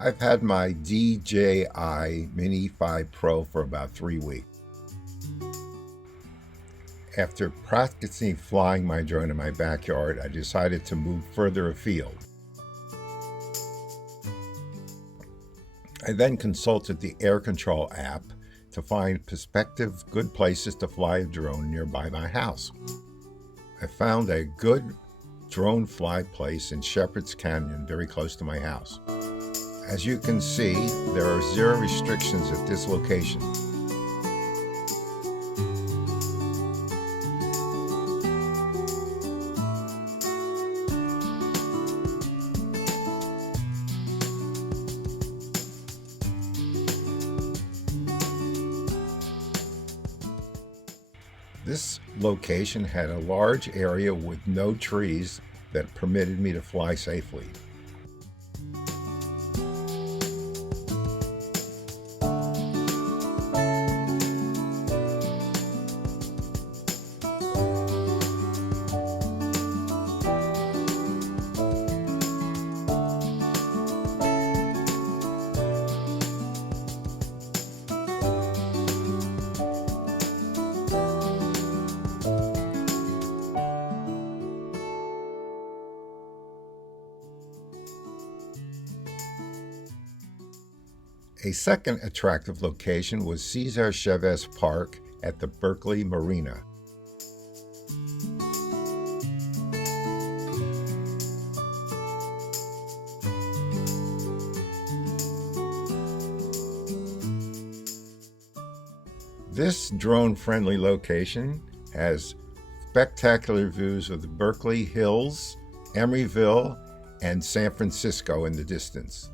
I've had my DJI Mini 5 Pro for about 3 weeks. After practicing flying my drone in my backyard, I decided to move further afield. I then consulted the air control app to find prospective good places to fly a drone nearby my house. I found a good drone fly place in Shephard's Canyon very close to my house. As you can see, there are 0 restrictions at this location. This location had a large area with no trees that permitted me to fly safely. A second attractive location was Ceasar Chavez Park at the Berkeley Marina. This drone-friendly location has spectacular views of the Berkeley Hills, Emeryville, and San Francisco in the distance.